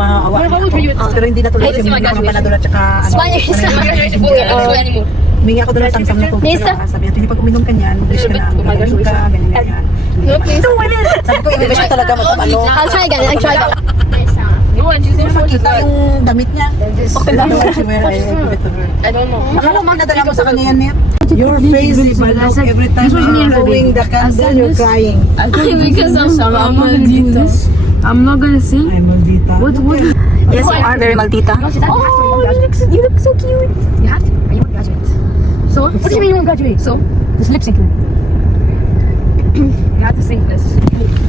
awa. Pero hindi natuloy kasi mga panadol at saka Spanish. Humingi ako doon ng samsam na tubig. Sabi natin, pag uminom ka niyan, bilis ka na. Ganyan, ganyan. No, please. Sabi ko, hindi ba siya talaga matamalo? I'll try again. I'll try again. Makita yung damit niya. Okay lang naman si Mera. I don't know. Akala mo nadala mo sa kanya yan, Nip? Your face is balok every time you're blowing the candle, you're crying. Because I'm maldita. I'm not gonna sing. I'm Maldita. What? Yes, you are very Maldita. Oh, you look so cute. You have to. You won't graduate. So? What do you mean you won't graduate? So? Just lip sync. You have to sing this.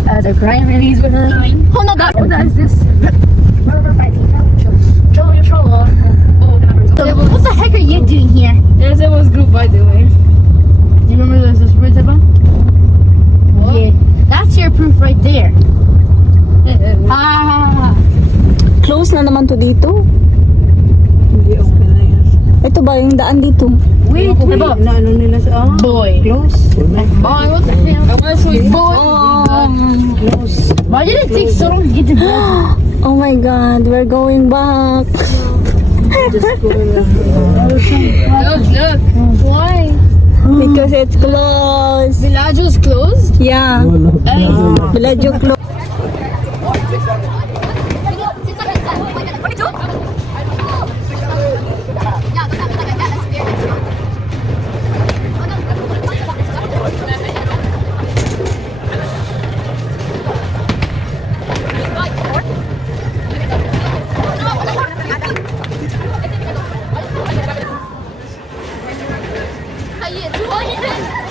As I cry and release with her. Oh no, God. What is this? What the heck are you doing here? Yes, it was group, by the way. You remember there's this bridge about? Yeah. That's your proof right there. Ah. Close na naman to dito. Hindi okay na yan. Ito ba yung daan dito? Wait, Na ano nila sa... boy. Close. Boy, what the hell? I want to show you. Boy. Close. Why did it take so long to get to bed? Oh my God, we're going back. Look. Why? Because it's closed. Villaggio's closed? Yeah. Bellagio closed.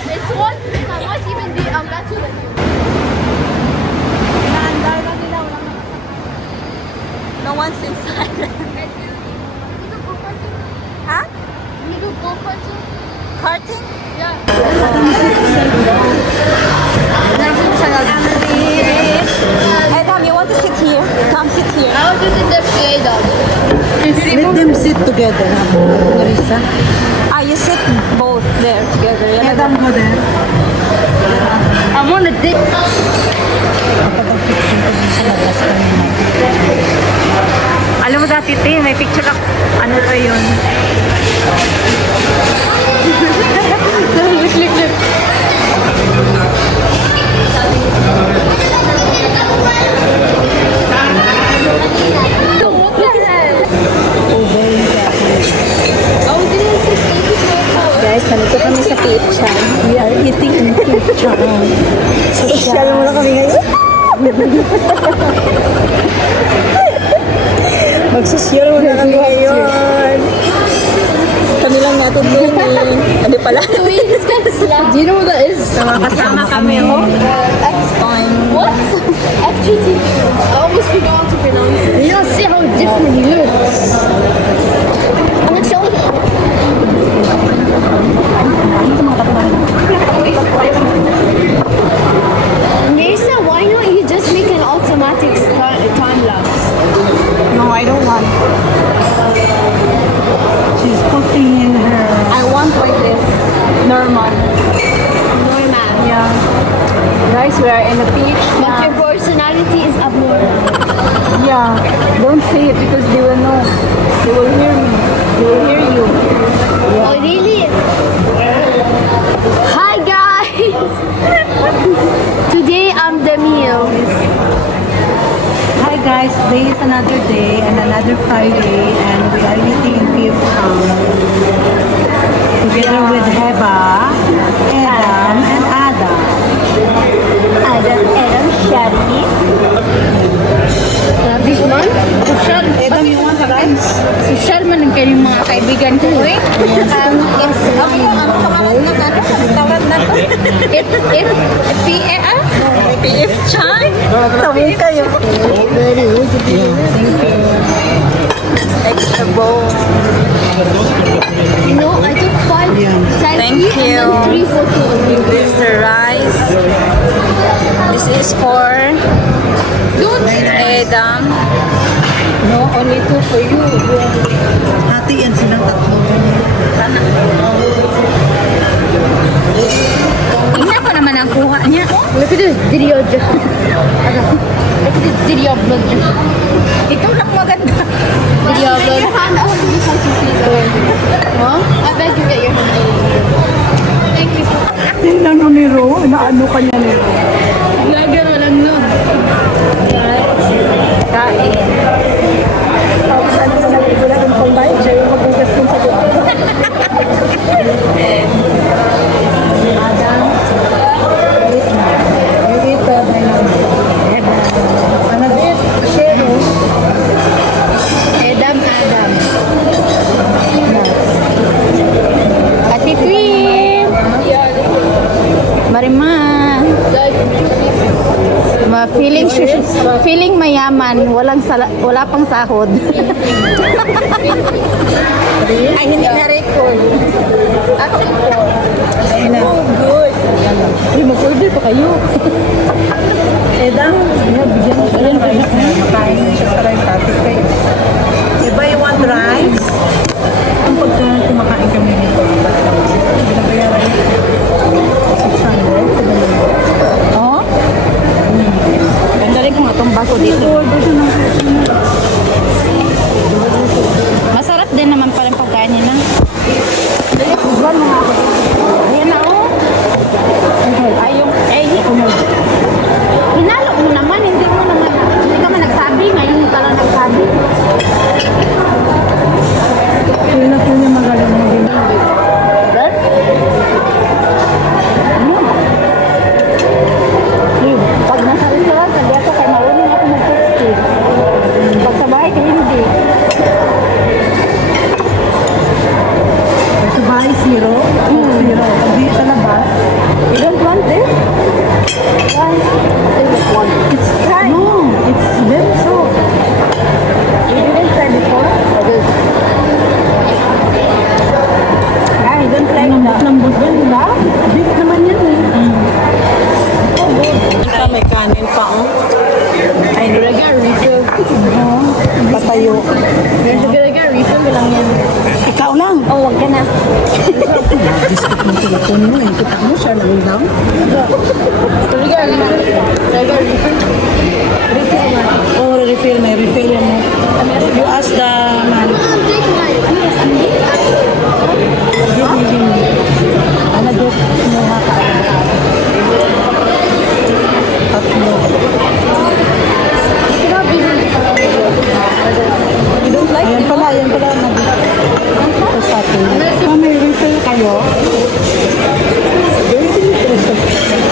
It's one thing. I might even be better than you. No one's inside. Huh? You do go-karting? Karting? Yeah. Adam, you want to sit here? Come sit here. I was just in the shade of Let them sit together. Marisa. Ah, you sit both there together. Yeah, Let them go there. I'm on a dick. Alam mo dati, te, may picture ako. Ano ba yun? Look. Guys, nandito kami sa kitchen. We are eating in kitchen. Social muna kami ngayon. Magsosyal muna kami ngayon. Kami lang natin doon eh. Ano pala? Do you know what that is? Kasama kami oh. What? FGTQ. I almost forgot to pronounce it. You don't see how different he looks. I'm gonna show you. Nisa, why not you just make an automatic time lapse? No, I don't want. She's cooking in her... I want like this. Normal. Normal. Yeah. Guys, we are in the beach But now. your personality is abnormal. Yeah. Don't say it because they will know. They will hear me. They will hear you. Oh, really? Hi, guys! Today I'm the meal. Hi guys, today is another day and another Friday and we are eating beef together with Heba, Adam, and Ada. Adam, Shari. This one? Adam, you want rice? Social man ang kanyang mga kaibigan ko eh. Tawad na to? PF Chan? Tawin kayo. Extra bowl. You know, I took 5 selfies Thank you. and then 3 photos. This is the rice. This is for Adam. No, only 2 for you. Hati yan silang tatlo. Sana. Tingnan ko naman ang kuha niya. Look at this video. Look at this video vlog. Ikaw lang Paano kanya nito? Vlogger, walang nun. Kain. Tapos ano mo na wala yung pambayad siya yung magugas yung sa doon. Adam. You eat that, I know. Ano bit? Shero. Adam. Ate Queen. Mariman. Feeling mayaman, wala pang sahod. Ay, hindi na-record. So good. Ay, mag-order pa kayo. Edang, bigyan mo siya ng rice na. Makain mo siya sa rice natin kayo. Iba you want rice? Ang pagka kumakain kami nito, binabayaran 600. Oh? Ganda rin kung itong baso dito. Masarap din naman pala yung pagkain niya na. Ayan na oh. Ay, yung egg. Hinalo mo naman, hindi ka man nagsabi. Ngayon ka lang nagsabi. Feel niya magaling mo din. Pag nasa restaurant, sabi ako kay marunong ako mag-tasty. Pag sa bahay, kaya hindi. Sa bahay, zero. Zero. Pag di sa labas, You don't want this? Why? I don't want it. It's kind. no, it's very soft. You didn't try before? I did. I don't like that. Lambot ba nila? Beef naman yan eh. May kanin pa oh. Ay, nulaga, refill. Patayo. There's a good refill ko lang yan. Ikaw lang. Oh, wag ka na. Discount mo telepon mo eh. Kita mo siya lang lang. Nulaga, refill. Oh, refill. May refill yan mo. You ask the man. Give me. Ano dito mo haka? Tatlo. You don't like Ayan pala. Ito sa atin. May refill kayo?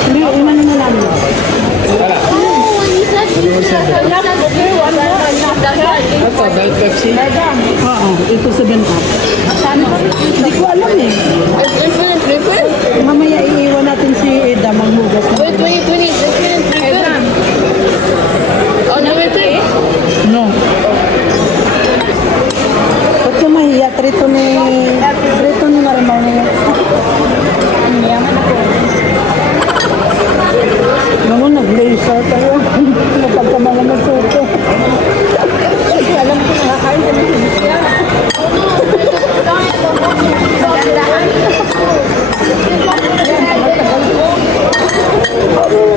Hindi, iman na lang. That's a Diet Pepsi. Oo, ito sa benta. Hindi ko alam eh. Infinite refill? Mamaya iiwan natin si Eda maghugas. Wait, infinite refill? Oh, no refill? No. Ba't ka mahiya? Trito ni Marimar niya. Naman, nag-laser tayo. Napagkamala ng suko. alam ko nakakain ka ng siya.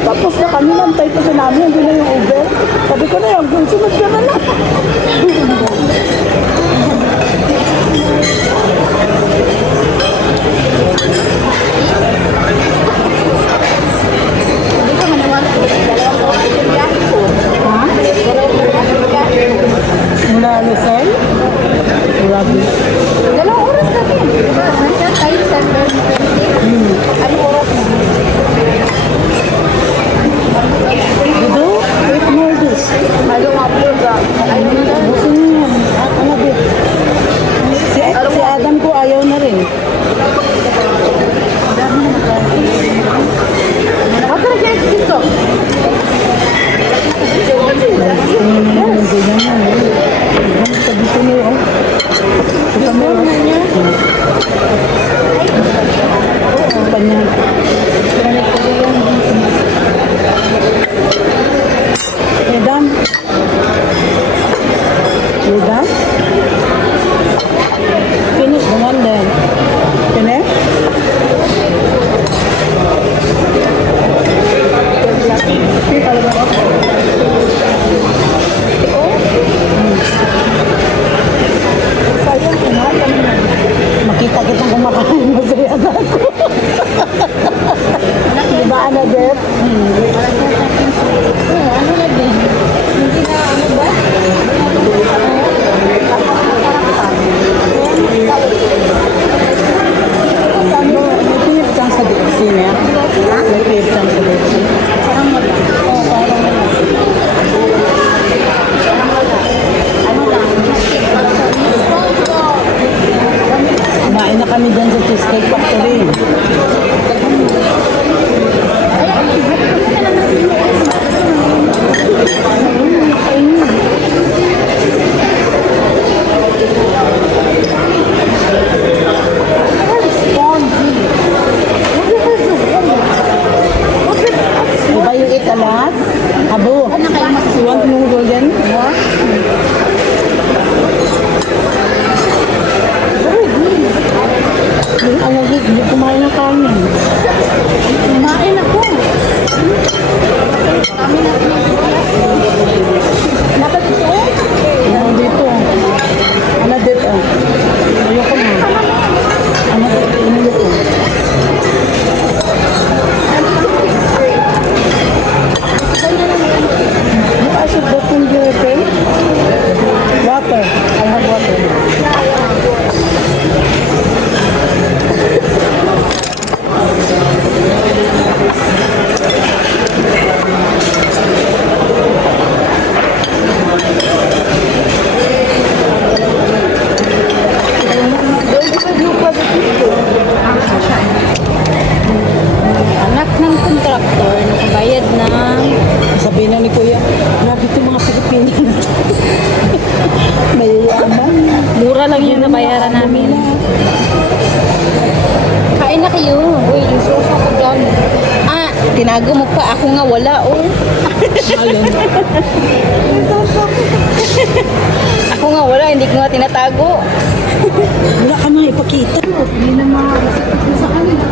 Tapos na kami, nantay pa sa namin, hindi na yung Uber. Sabi ko na yung sunod ka na lang. Hindi ka maniwala. Dalawang oras yung biyahe ko. Ha? Dalawang oras yung biyahe ko. Mula Luzon? Grabe. Dalawang oras na din. Diba? Nandiyan tayo 7:20. Anong oras na? Dido? Wait more this. I don't upload that. I don't know. Gusto niyo yan. Ano bit? Si Adam ko ayaw na rin. What can I get dito? Hindi naman. Sabi ko niyo, oh. lang yung nabayaran namin. Kain na kayo. Uy, suso ko dyan. Ah, tinago mo pa. Ako nga wala, oh. Ako nga wala, hindi ko nga tinatago. Wala ka mga ipakita. Hindi na mga sa kanila.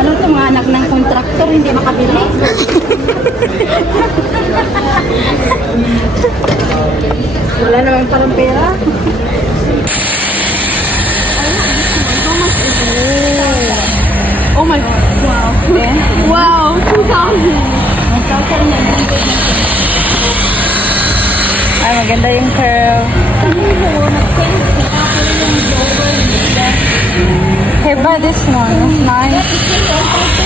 Ano to, mga anak ng kontraktor, hindi makabili. Wala naman parang pera. Oh my god. Wow. Wow. 2,000. Ay, maganda yung curl. Hey, but this one is nice.